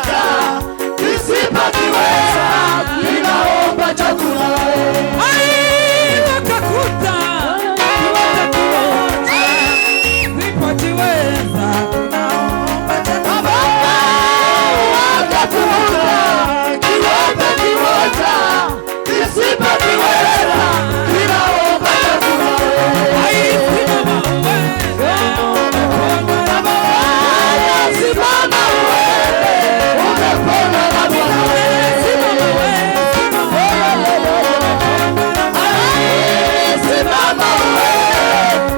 kiota, kisipokiweza kinaomba chakula. Wakakuta kiota kiota, kisipokiweza kinaomba chakula. Wakakuta kiota kiota, kisipokiweza kinaomba chakula. Simama uende, umepona na Bwana. Simama uende,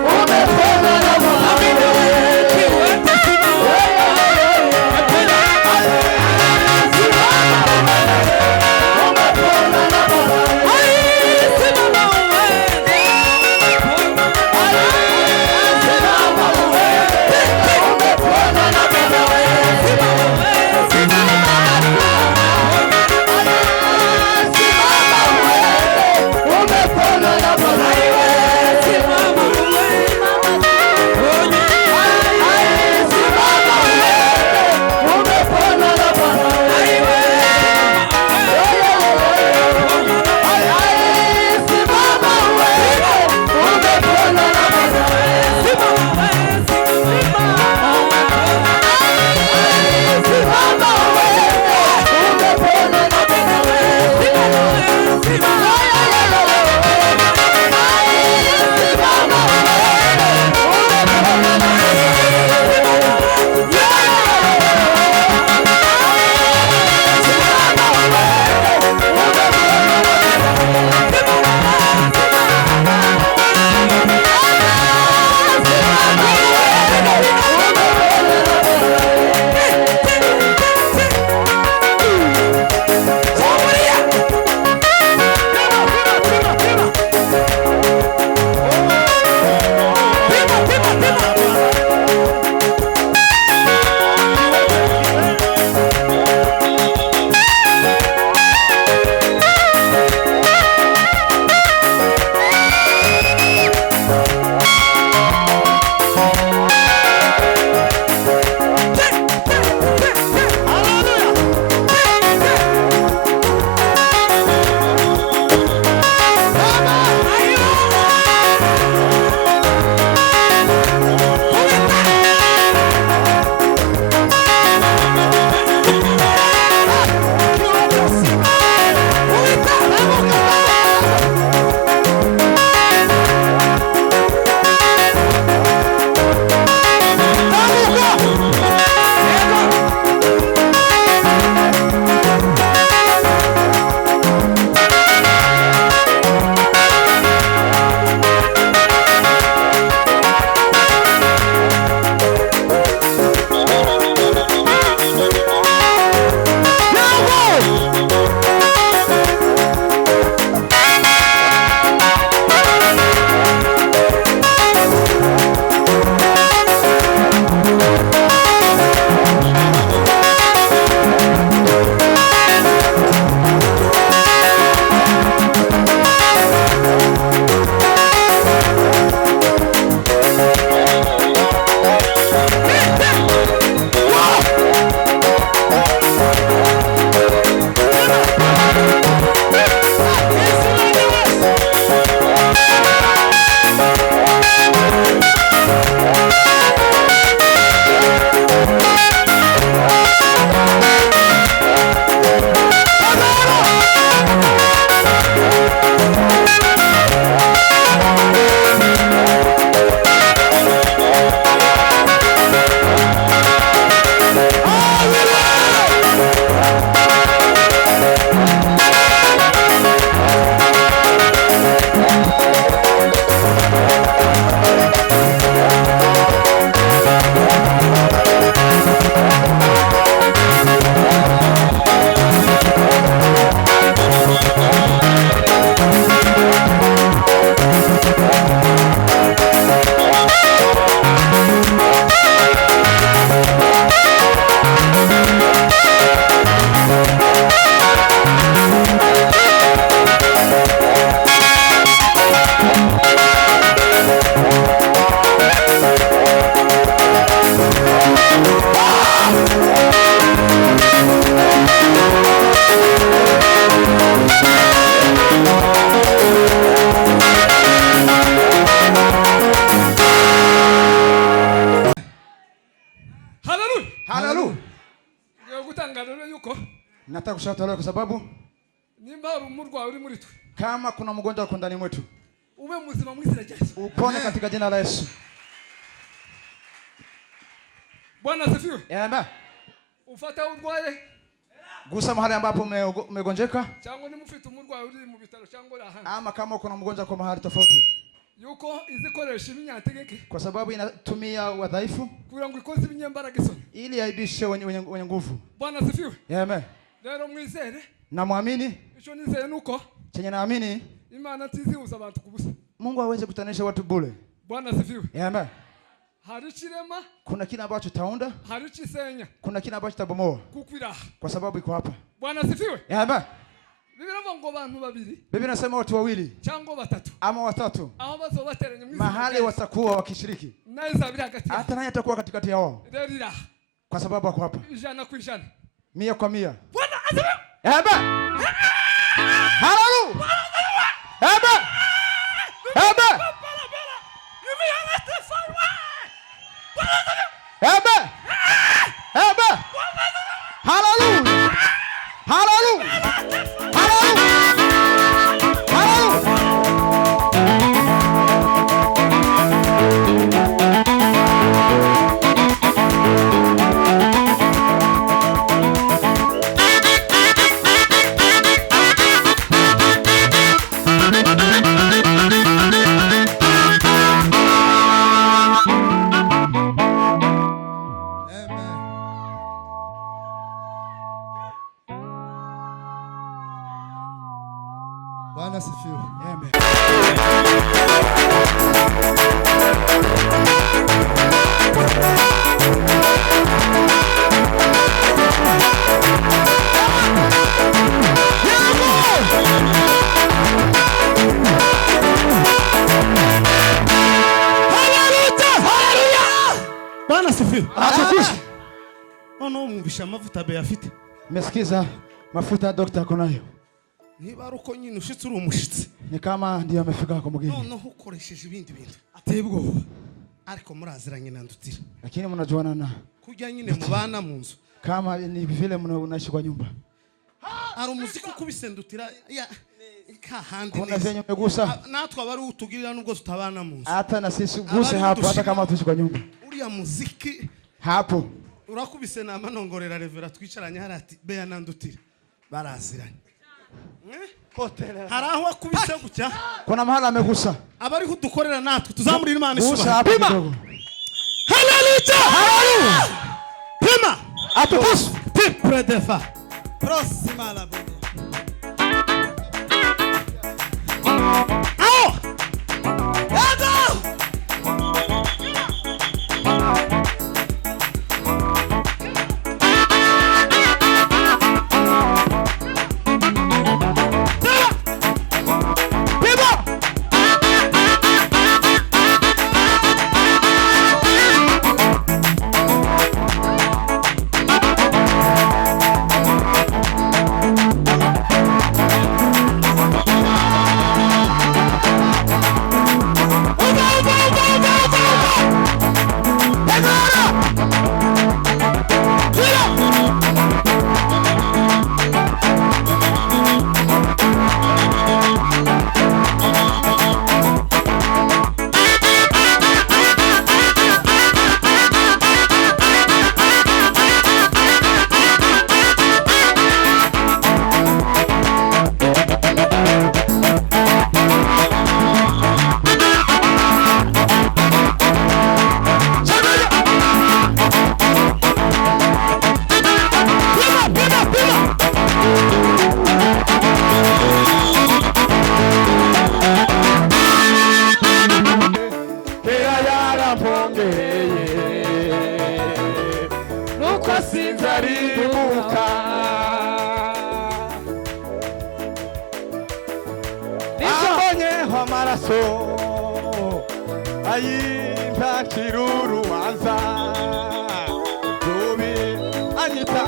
umepona na Bwana. Nataka kushauta leo kwa sababu nimba hari umurwayi uri muri twe kama kuna mgonjwa wako ndani mwetu, ube muzima mu izina rya Yesu. upone katika jina la Yesu. Bwana asifiwe. Amen. Ufata urwaye Gusa mahali ambapo umegonjeka, cyangwa nimufite umurwayi uri mu bitaro cyangwa uri ahandi, ama kama kuna mgonjwa kwa mahali tofauti, yuko izikoresha ibinyantegeke kwa sababu inatumia wadhaifu kugira ngo ikoze ibinyembaraga isoni ili aibishe wenye nguvu. Bwana asifiwe. Amen. Rero mwizere, Na muamini, icyo nizeye nuko chenye naamini Imana tizihuza abantu kubusa. Mungu hawezi kutanisha watu bure. Bwana asifiwe. Amen. Hari kirema, Kuna kile ambacho taunda, hari kisenya, kuna kile ambacho tabomoa, kukwira, kwa sababu iko hapa. Bwana asifiwe. Amen. Bibira ngo abantu babiri Biblia inasema watu wawili cyangwa batatu ama watatu aho bazobateranye mu mahali watakuwa wakishiriki, naiza biri hagati hata naye atakuwa katikati yao, rerira kwa sababu ako hapa 100%. 100%. Bwana asifiwe. Amen. Hallelujah. Amen. Amen. Amen. Amen. Hallelujah. Hallelujah. Bwana asifiwe. Amen. Bwana asifiwe. Atukuzwe. Ono mwumvisha amavuta be afite. Mesikiza mafuta Dr. Konayo. Niba ari uko nyine ushitse uri umushitsi. Ni kama ndio amefika kwa mgeni. Noneho ukoresheje ibindi bintu. Ateye ubwoba. Ariko muraziranye na Ndutira. Lakini mnajuana na Kujya nyine mubana mu nzu. kama ni vile unaishi kwa nyumba. Ari umuziki ukubise Ndutira ya kahandi Kuna neza. venye umegusa Natwe abari utugirira nubwo tutabana mu nzu. hata na sisi guse hapo hata kama tuishi kwa nyumba. Uriya muziki Hapo urakubise na manongorera revera twicaranye harati beya na Ndutira. Baraziranye. Haraho akubise gutya. kuna mahali amegusa. Abari kudukorera natwe tuzamurira Imana Gusa ishuba. hapo kidogo. Hallelujah! Hallelujah! Pima! Atukuzwe. Tipre defa. Prossima la vede. Ao! sinzaribuka abonyeho amaraso ayintakira urubanza rubi anyita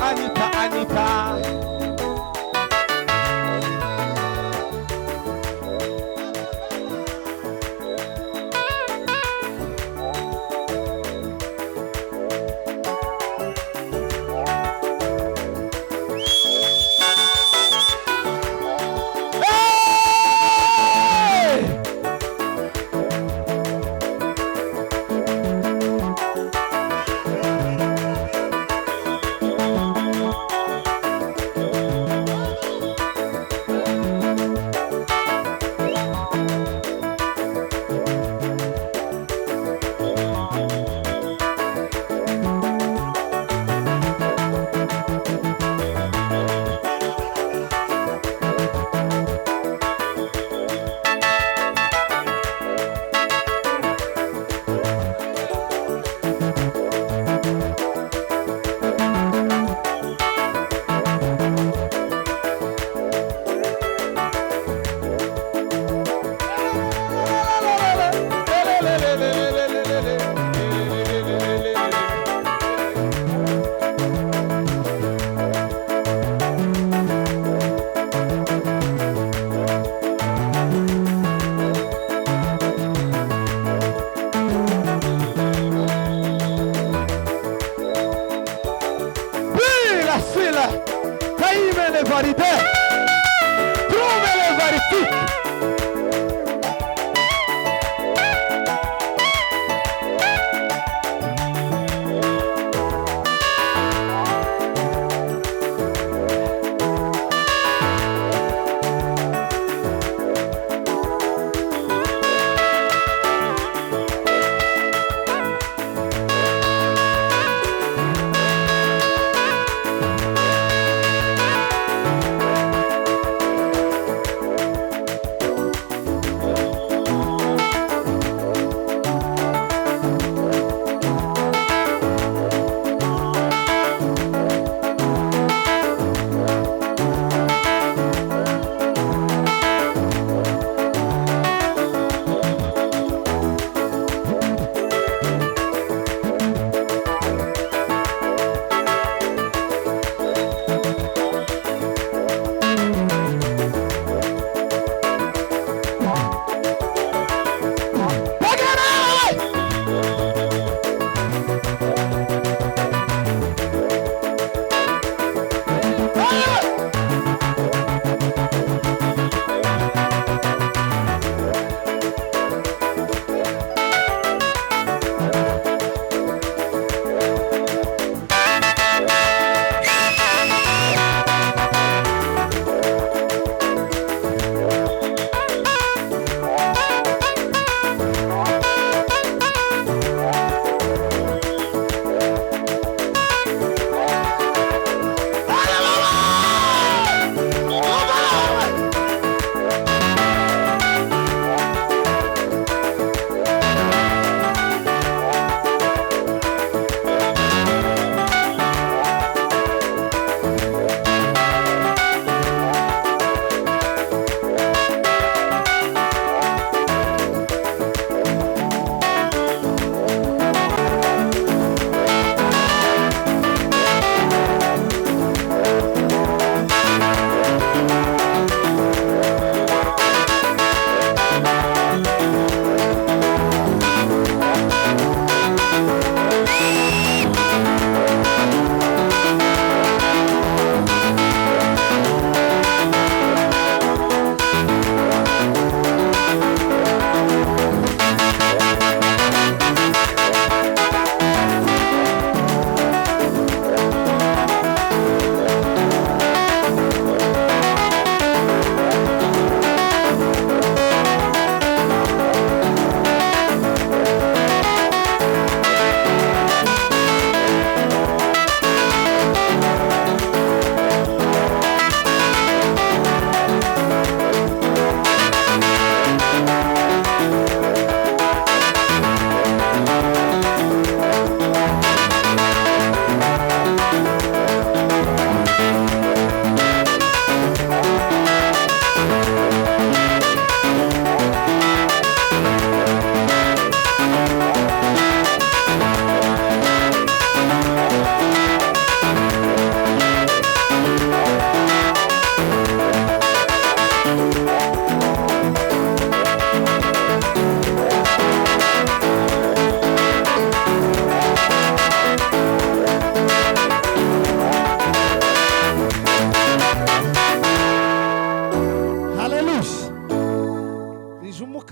validé. Trouvez les vérifiques.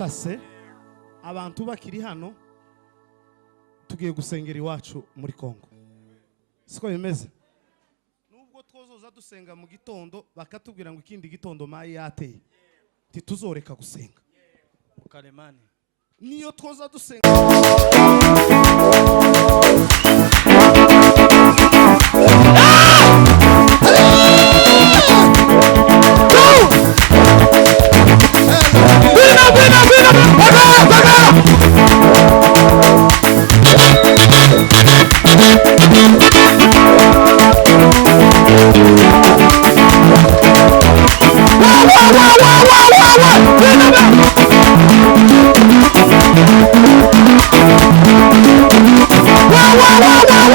kase abantu bakiri hano tugiye gusengera iwacu muri Kongo. Siko bimeze? Nubwo twozoza dusenga mu gitondo bakatubwira ngo ikindi gitondo mayi yateye. Tituzoreka gusenga. Kalemani. Niyo twoza dusenga Wow!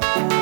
Hallelujah.